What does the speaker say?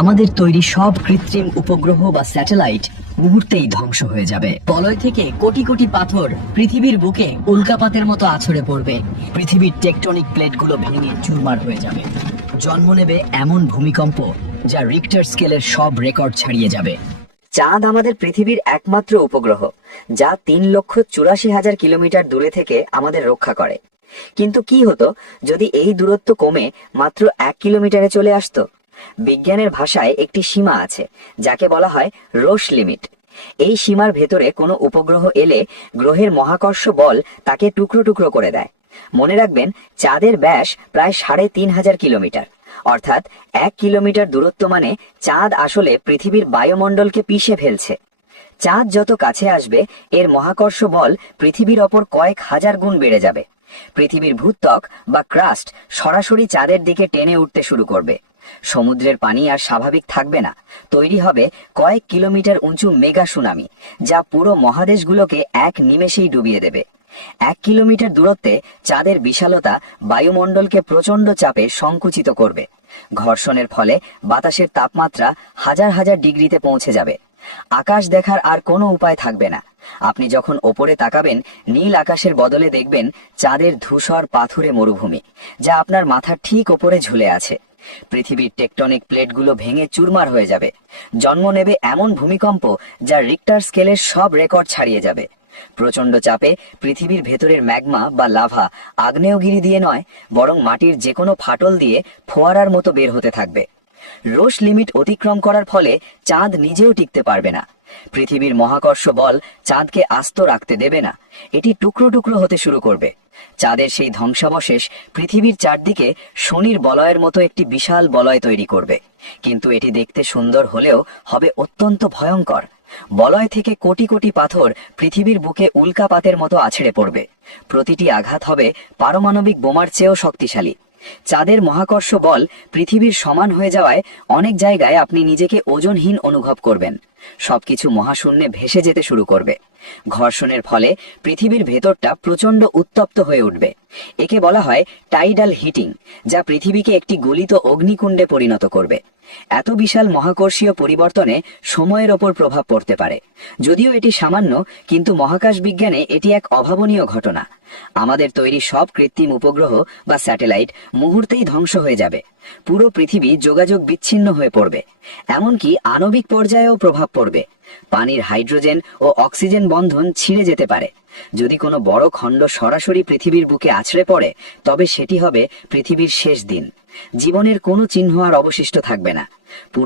আমাদের তৈরি সব কৃত্রিম উপগ্রহ বা স্যাটেলাইট মুহূর্তেই ধ্বংস হয়ে যাবে। বলয় থেকে কোটি কোটি পাথর পৃথিবীর বুকে উল্কাপাতের মতো আছড়ে পড়বে। পৃথিবীর টেকটনিক প্লেটগুলো ভেঙে চুরমার হয়ে যাবে। জন্ম নেবে এমন ভূমিকম্প যা রিক্টার স্কেলের সব রেকর্ড ছাড়িয়ে যাবে। চাঁদ আমাদের পৃথিবীর একমাত্র উপগ্রহ, যা 3,84,000 কিলোমিটার দূরে থেকে আমাদের রক্ষা করে। কিন্তু কি হতো যদি এই দূরত্ব কমে মাত্র 1 কিলোমিটারে চলে আসতো? বিজ্ঞানের ভাষায় একটি সীমা আছে, যাকে বলা হয় রোশ লিমিট। এই সীমার ভেতরে কোনো উপগ্রহ এলে গ্রহের মহাকর্ষ বল তাকে টুকরো টুকরো করে দেয়। মনে রাখবেন, চাঁদের ব্যাস প্রায় 3,500 কিলোমিটার, অর্থাৎ 1 কিলোমিটার দূরত্ব মানে চাঁদ আসলে পৃথিবীর বায়ুমণ্ডলকে পিষে ফেলছে। চাঁদ যত কাছে আসবে এর মহাকর্ষ বল পৃথিবীর ওপর কয়েক হাজার গুণ বেড়ে যাবে। পৃথিবীর ভূত্বক বা ক্রাস্ট সরাসরি চাঁদের দিকে টেনে উঠতে শুরু করবে। সমুদ্রের পানি আর স্বাভাবিক থাকবে না, তৈরি হবে কয়েক কিলোমিটার উঁচু মেগা সুনামি, যা পুরো মহাদেশগুলোকে এক নিমেষেই ডুবিয়ে দেবে। 1 কিলোমিটার দূরত্বে চাঁদের বিশালতা বায়ুমণ্ডলকে প্রচণ্ড চাপে সংকুচিত করবে। ঘর্ষণের ফলে বাতাসের তাপমাত্রা হাজার হাজার ডিগ্রিতে পৌঁছে যাবে। আকাশ দেখার আর কোনো উপায় থাকবে না। আপনি যখন ওপরে তাকাবেন, নীল আকাশের বদলে দেখবেন চাঁদের ধূসর পাথুরে মরুভূমি, যা আপনার মাথার ঠিক ওপরে ঝুলে আছে। পৃথিবীর টেকটনিক প্লেটগুলো ভেঙে চুরমার হয়ে যাবে। জন্ম নেবে এমন ভূমিকম্প যা রিক্টার স্কেলের সব রেকর্ড ছাড়িয়ে যাবে। প্রচণ্ড চাপে পৃথিবীর ভেতরের ম্যাগমা বা লাভা আগ্নেয়গিরি দিয়ে নয়, বরং মাটির যে কোনো ফাটল দিয়ে ফোয়ারার মতো বের হতে থাকবে। রোশ লিমিট অতিক্রম করার ফলে চাঁদ নিজেও টিকতে পারবে না। পৃথিবীর মহাকর্ষ বল চাঁদকে আস্ত রাখতে দেবে না, এটি টুকরো টুকরো হতে শুরু করবে। চাঁদের সেই ধ্বংসাবশেষ পৃথিবীর চারদিকে শনির বলয়ের মতো একটি বিশাল বলয় তৈরি করবে। কিন্তু এটি দেখতে সুন্দর হলেও হবে অত্যন্ত ভয়ঙ্কর। বলয় থেকে কোটি কোটি পাথর পৃথিবীর বুকে উল্কাপাতের মতো আছড়ে পড়বে। প্রতিটি আঘাত হবে পারমাণবিক বোমার চেয়েও শক্তিশালী। চাঁদের মহাকর্ষ বল পৃথিবীর সমান হয়ে যাওয়ায় অনেক জায়গায় আপনি নিজেকে ওজনহীন অনুভব করবেন। সবকিছু মহাশূন্যে ভেসে যেতে শুরু করবে। ঘর্ষণের ফলে পৃথিবীর ভেতরটা প্রচণ্ড উত্তপ্ত হয়ে উঠবে। একে বলা হয় টাইডাল হিটিং, যা পৃথিবীকে একটি গলিত অগ্নিকুণ্ডে পরিণত করবে। এত বিশাল মহাকর্ষীয় পরিবর্তনে সময়ের ওপর প্রভাব পড়তে পারে। যদিও এটি সামান্য, কিন্তু মহাকাশ বিজ্ঞানে এটি এক অভাবনীয় ঘটনা। আমাদের তৈরি সব কৃত্রিম উপগ্রহ বা স্যাটেলাইট মুহূর্তেই ধ্বংস হয়ে যাবে। পুরো পৃথিবী যোগাযোগ বিচ্ছিন্ন হয়ে পড়বে। এমনকি আণবিক পর্যায়েও প্রভাব পড়বে। পানির হাইড্রোজেন ও অক্সিজেন বন্ধন ছিঁড়ে যেতে পারে। যদি কোনো বড় খণ্ড সরাসরি পৃথিবীর বুকে আছড়ে পড়ে, তবে সেটি হবে পৃথিবীর শেষ দিন। জীবনের কোনো চিহ্ন আর অবশিষ্ট থাকবে না।